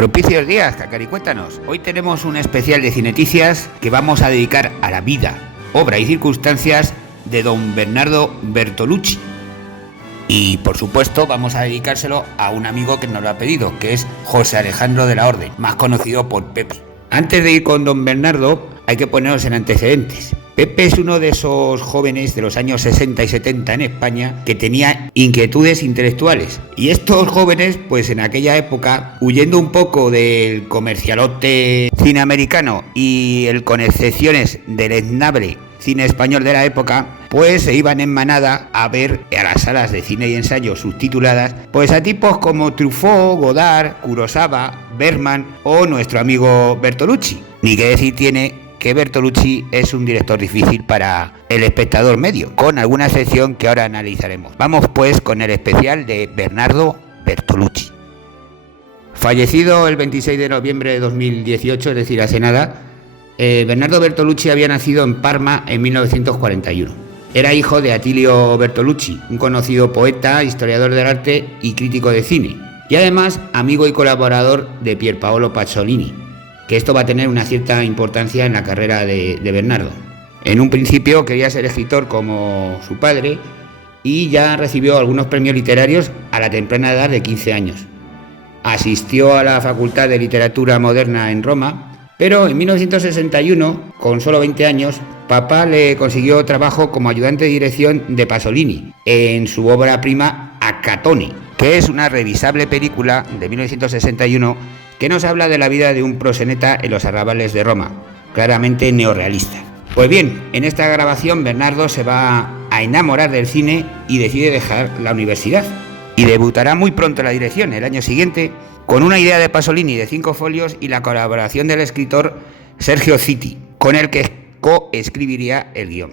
Propicios días, Cacaricuéntanos. Hoy tenemos un especial de Cineticias que vamos a dedicar a la vida, obra y circunstancias de don Bernardo Bertolucci. Y por supuesto vamos a dedicárselo a un amigo que nos lo ha pedido, que es José Alejandro de la Orden, más conocido por Pepe. Antes de ir con don Bernardo, hay que ponernos en antecedentes. Pepe es uno de esos jóvenes de los años 60 y 70 en España que tenía inquietudes intelectuales. Y estos jóvenes, pues en aquella época, huyendo un poco del comercialote cine americano y el con excepciones del esnable cine español de la época, pues se iban en manada a ver a las salas de cine y ensayo subtituladas, pues a tipos como Truffaut, Godard, Kurosawa, Bergman o nuestro amigo Bertolucci. Ni que decir tiene que Bertolucci es un director difícil para el espectador medio, con alguna excepción que ahora analizaremos. Vamos pues con el especial de Bernardo Bertolucci. Fallecido el 26 de noviembre de 2018, es decir, hace nada, Bernardo Bertolucci había nacido en Parma en 1941. Era hijo de Attilio Bertolucci, un conocido poeta, historiador del arte y crítico de cine, y además amigo y colaborador de Pierpaolo Pasolini, que esto va a tener una cierta importancia en la carrera de Bernardo. En un principio quería ser escritor como su padre y ya recibió algunos premios literarios a la temprana edad de 15 años. Asistió a la Facultad de Literatura Moderna en Roma, pero en 1961, con solo 20 años, papá le consiguió trabajo como ayudante de dirección de Pasolini en su obra prima Acatone, que es una revisable película de 1961 que nos habla de la vida de un proxeneta en los arrabales de Roma, claramente neorrealista. Pues bien, en esta grabación Bernardo se va a enamorar del cine y decide dejar la universidad. Y debutará muy pronto en la dirección, el año siguiente, con una idea de Pasolini de 5 folios y la colaboración del escritor Sergio Zitti, con el que coescribiría el guión.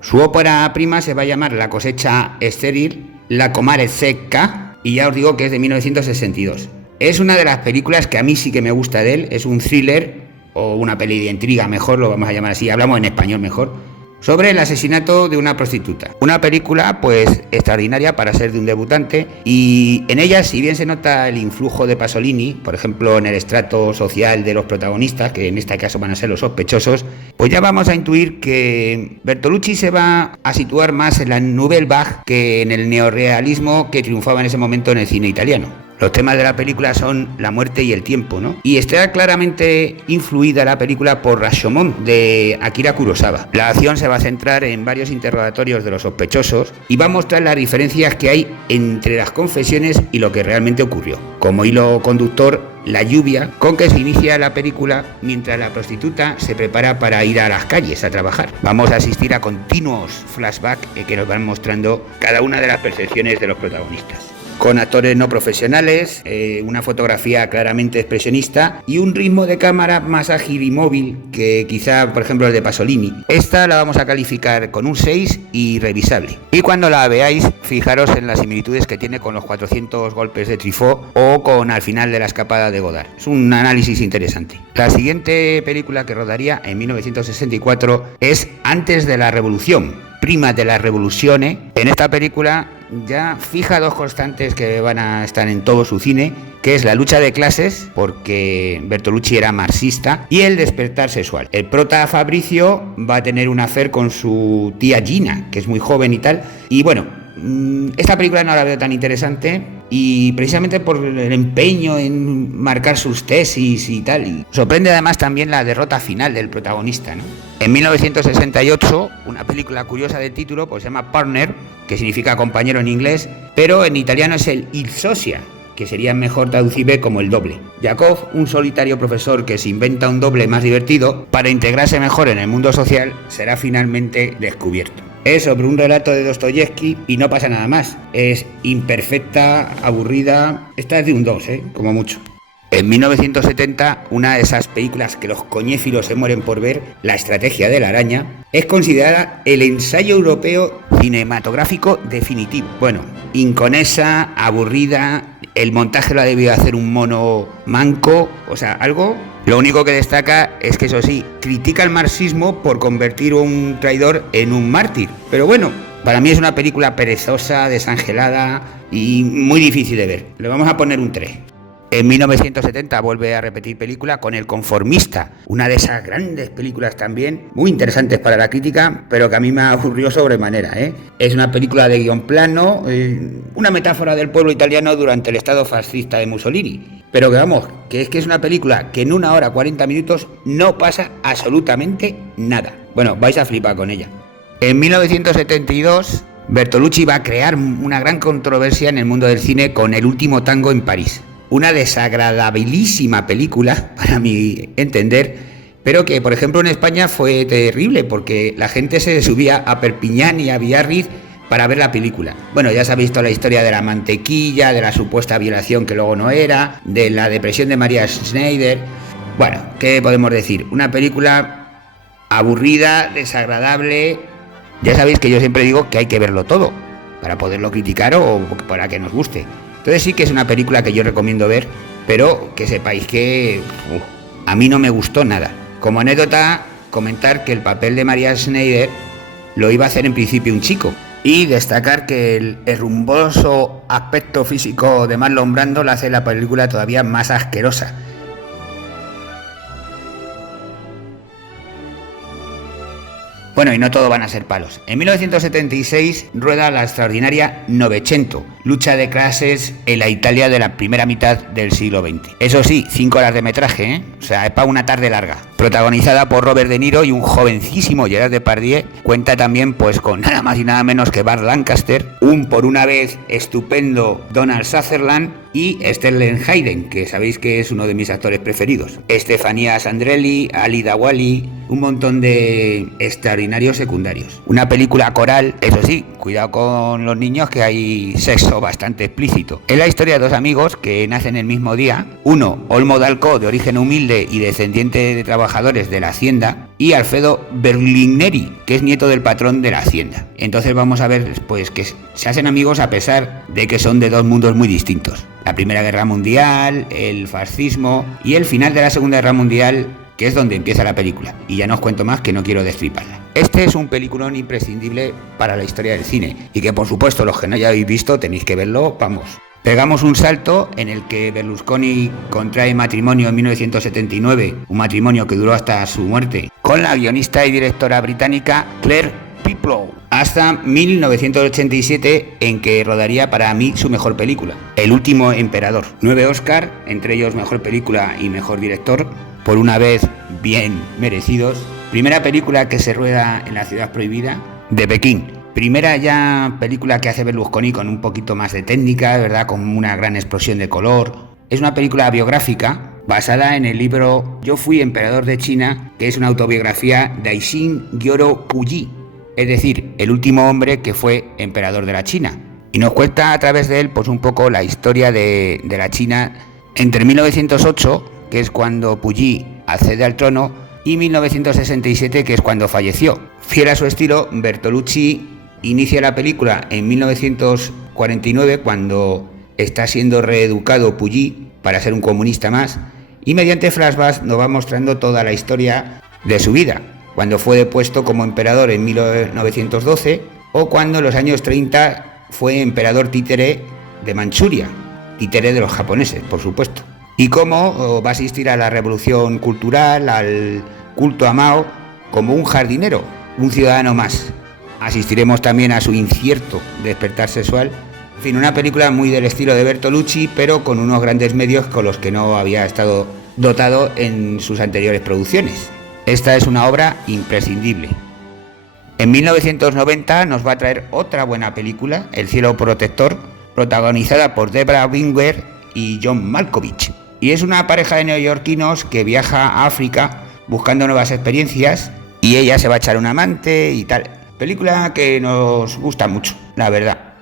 Su ópera prima se va a llamar La cosecha estéril, La comare secca, y ya os digo que es de 1962. Es una de las películas que a mí sí que me gusta de él, es un thriller, o una peli de intriga mejor, lo vamos a llamar así, hablamos en español mejor, sobre el asesinato de una prostituta. Una película pues extraordinaria para ser de un debutante, y en ella, si bien se nota el influjo de Pasolini, por ejemplo en el estrato social de los protagonistas, que en este caso van a ser los sospechosos, pues ya vamos a intuir que Bertolucci se va a situar más en la Nouvelle Vague que en el neorrealismo que triunfaba en ese momento en el cine italiano. Los temas de la película son la muerte y el tiempo, ¿no? Y está claramente influida la película por Rashomon, de Akira Kurosawa. La acción se va a centrar en varios interrogatorios de los sospechosos y va a mostrar las diferencias que hay entre las confesiones y lo que realmente ocurrió. Como hilo conductor, la lluvia con que se inicia la película mientras la prostituta se prepara para ir a las calles a trabajar. Vamos a asistir a continuos flashbacks que nos van mostrando cada una de las percepciones de los protagonistas, con actores no profesionales, una fotografía claramente expresionista y un ritmo de cámara más ágil y móvil que quizá, por ejemplo, el de Pasolini. Esta la vamos a calificar con un 6 y revisable. Y cuando la veáis, fijaros en las similitudes que tiene con los 400 golpes de Truffaut o con Al final de la escapada de Godard. Es un análisis interesante. La siguiente película que rodaría en 1964 es Antes de la Revolución, prima de las revoluciones. En esta película ya fija dos constantes que van a estar en todo su cine, que es la lucha de clases, porque Bertolucci era marxista, y el despertar sexual. El prota Fabricio va a tener un affair con su tía Gina, que es muy joven y tal, y bueno, esta película no la veo tan interesante, y precisamente por el empeño en marcar sus tesis y tal. Y sorprende además también la derrota final del protagonista, ¿no? En 1968, una película curiosa de título, pues se llama Partner, que significa compañero en inglés, pero en italiano es el il socia, que sería mejor traducible como el doble. Yakov, un solitario profesor que se inventa un doble más divertido para integrarse mejor en el mundo social, será finalmente descubierto. Es sobre un relato de Dostoyevsky y no pasa nada más. Es imperfecta, aburrida. Esta es de un 2, como mucho. En 1970, una de esas películas que los coñéfilos se mueren por ver, La estrategia de la araña, es considerada el ensayo europeo cinematográfico definitivo. Bueno, inconesa, aburrida, el montaje lo ha debido hacer un mono manco, o sea, algo. Lo único que destaca es que, eso sí, critica el marxismo por convertir a un traidor en un mártir. Pero bueno, para mí es una película perezosa, desangelada y muy difícil de ver. Le vamos a poner un 3. En 1970 vuelve a repetir película con El Conformista, una de esas grandes películas también, muy interesantes para la crítica, pero que a mí me aburrió sobremanera. Es una película de guión plano, una metáfora del pueblo italiano durante el estado fascista de Mussolini. Pero que vamos, que es una película que en 1 hora 40 minutos no pasa absolutamente nada. Bueno, vais a flipar con ella. En 1972, Bertolucci va a crear una gran controversia en el mundo del cine con El último tango en París. Una desagradabilísima película, para mi entender, pero que, por ejemplo, en España fue terrible porque la gente se subía a Perpiñán y a Biarritz para ver la película. Bueno, ya se ha visto la historia de la mantequilla, de la supuesta violación que luego no era, de la depresión de Maria Schneider. Bueno, ¿qué podemos decir? Una película aburrida, desagradable. Ya sabéis que yo siempre digo que hay que verlo todo para poderlo criticar o para que nos guste. Entonces sí que es una película que yo recomiendo ver, pero que sepáis que a mí no me gustó nada. Como anécdota, comentar que el papel de Maria Schneider lo iba a hacer en principio un chico. Y destacar que el herrumboso aspecto físico de Marlon Brando le hace la película todavía más asquerosa. Bueno, y no todo van a ser palos. En 1976 rueda la extraordinaria Novecento, lucha de clases en la Italia de la primera mitad del siglo XX. Eso sí, 5 horas de metraje, O sea, es para una tarde larga. Protagonizada por Robert De Niro y un jovencísimo Gerard Depardieu, cuenta también pues con nada más y nada menos que Burt Lancaster, un por una vez estupendo Donald Sutherland y Sterling Hayden, que sabéis que es uno de mis actores preferidos. Estefanía Sandrelli, Ali Dawali, un montón de extraordinarios secundarios. Una película coral, eso sí, cuidado con los niños que hay sexo bastante explícito. Es la historia de 2 amigos que nacen el mismo día. Uno, Olmo Dalcó, de origen humilde y descendiente de trabajadores de la hacienda, y Alfredo Berlineri, que es nieto del patrón de la hacienda. Entonces vamos a ver pues que se hacen amigos a pesar de que son de 2 mundos muy distintos. La Primera Guerra Mundial, el fascismo y el final de la Segunda Guerra Mundial, que es donde empieza la película. Y ya no os cuento más, que no quiero destriparla. Este es un peliculón imprescindible para la historia del cine y que, por supuesto, los que no hayáis visto tenéis que verlo, vamos. Pegamos un salto en el que Berlusconi contrae matrimonio en 1979, un matrimonio que duró hasta su muerte, con la guionista y directora británica Claire Piplow, hasta 1987, en que rodaría para mí su mejor película, El último emperador. 9 Oscar, entre ellos mejor película y mejor director, por una vez bien merecidos. Primera película que se rueda en la ciudad prohibida de Pekín. Primera ya película que hace Berlusconi con un poquito más de técnica, ¿verdad? Con una gran explosión de color. Es una película biográfica basada en el libro Yo fui emperador de China, que es una autobiografía de Aixin Gyoro Puyi, es decir, el último hombre que fue emperador de la China. Y nos cuenta a través de él pues un poco la historia de la China entre 1908, que es cuando Puyi accede al trono, y 1967, que es cuando falleció. Fiel a su estilo, Bertolucci inicia la película en 1949, cuando está siendo reeducado Puyi para ser un comunista más, y mediante flashbacks nos va mostrando toda la historia de su vida, cuando fue depuesto como emperador en 1912, o cuando en los años 30 fue emperador títere de Manchuria, títere de los japoneses, por supuesto, y cómo va a asistir a la revolución cultural, al culto a Mao, como un jardinero, un ciudadano más. Asistiremos también a su incierto despertar sexual. En fin, una película muy del estilo de Bertolucci, pero con unos grandes medios con los que no había estado dotado en sus anteriores producciones. Esta es una obra imprescindible. En 1990 nos va a traer otra buena película, El cielo protector, protagonizada por Debra Winger y John Malkovich. Y es una pareja de neoyorquinos que viaja a África buscando nuevas experiencias, y ella se va a echar un amante y tal. Película que nos gusta mucho, la verdad.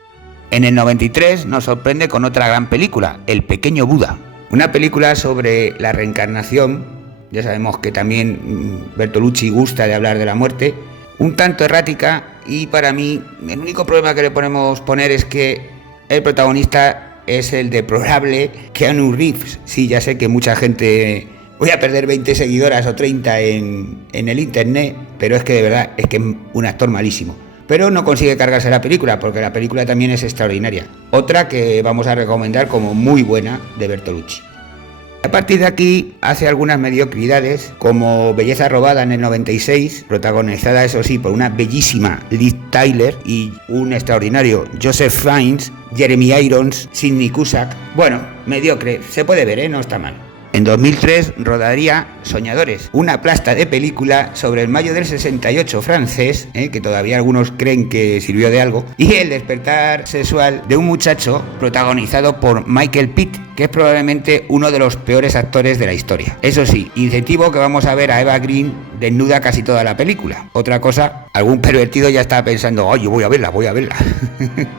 En el 93 nos sorprende con otra gran película, El pequeño Buda. Una película sobre la reencarnación. Ya sabemos que también Bertolucci gusta de hablar de la muerte. Un tanto errática, y para mí el único problema que le podemos poner es que el protagonista es el deplorable Keanu Reeves. Sí, ya sé que mucha gente... Voy a perder 20 seguidoras o 30 en el internet, pero es que de verdad es que es un actor malísimo. Pero no consigue cargarse la película, porque la película también es extraordinaria. Otra que vamos a recomendar como muy buena de Bertolucci. A partir de aquí hace algunas mediocridades, como Belleza robada en el 96, protagonizada eso sí por una bellísima Liz Tyler y un extraordinario Joseph Fiennes, Jeremy Irons, Sidney Cusack. Bueno, mediocre, se puede ver, no está mal. En 2003 rodaría Soñadores, una plasta de película sobre el mayo del 68 francés, que todavía algunos creen que sirvió de algo, y el despertar sexual de un muchacho protagonizado por Michael Pitt, que es probablemente uno de los peores actores de la historia. Eso sí, incentivo que vamos a ver a Eva Green desnuda casi toda la película. Otra cosa, algún pervertido ya está pensando, oye, voy a verla.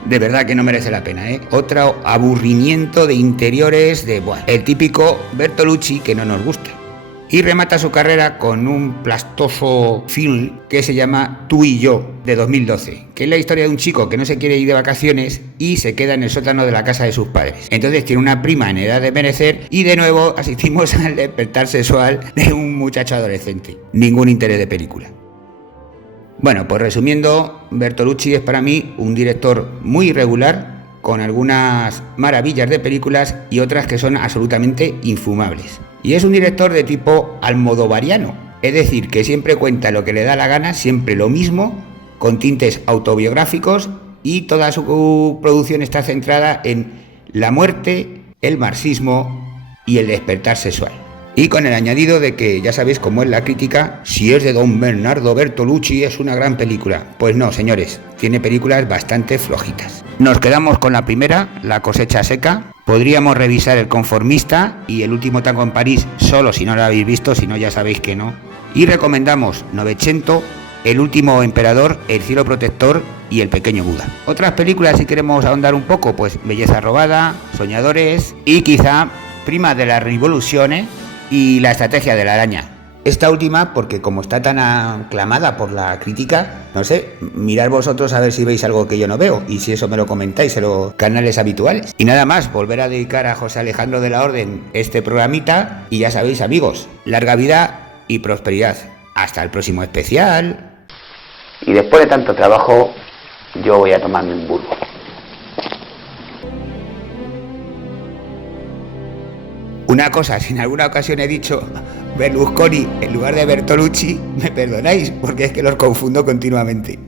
De verdad que no merece la pena, Otro aburrimiento de interiores de, bueno, el típico Bertolucci que no nos gusta. Y remata su carrera con un plastoso film que se llama Tú y yo, de 2012, que es la historia de un chico que no se quiere ir de vacaciones y se queda en el sótano de la casa de sus padres. Entonces tiene una prima en edad de merecer y de nuevo asistimos al despertar sexual de un muchacho adolescente. Ningún interés de película. Bueno, pues resumiendo, Bertolucci es para mí un director muy irregular, con algunas maravillas de películas y otras que son absolutamente infumables. Y es un director de tipo almodovariano, es decir, que siempre cuenta lo que le da la gana, siempre lo mismo, con tintes autobiográficos, y toda su producción está centrada en la muerte, el marxismo y el despertar sexual. Y con el añadido de que, ya sabéis cómo es la crítica, si es de don Bernardo Bertolucci es una gran película. Pues no, señores, tiene películas bastante flojitas. Nos quedamos con la primera, La cosecha seca. Podríamos revisar El conformista y El último tango en París, solo si no lo habéis visto, si no ya sabéis que no. Y recomendamos Novecento, El último emperador, El cielo protector y El pequeño Buda. Otras películas, si queremos ahondar un poco, pues Belleza robada, Soñadores y quizá Prima de las revoluciones y La estrategia de la araña. Esta última porque como está tan aclamada por la crítica, no sé, mirad vosotros a ver si veis algo que yo no veo y si eso me lo comentáis en los canales habituales. Y nada más, volver a dedicar a José Alejandro de la Orden este programita y ya sabéis, amigos, larga vida y prosperidad. Hasta el próximo especial. Y después de tanto trabajo, yo voy a tomarme un burgo. Una cosa, si en alguna ocasión he dicho Berlusconi en lugar de Bertolucci, me perdonáis, porque es que los confundo continuamente.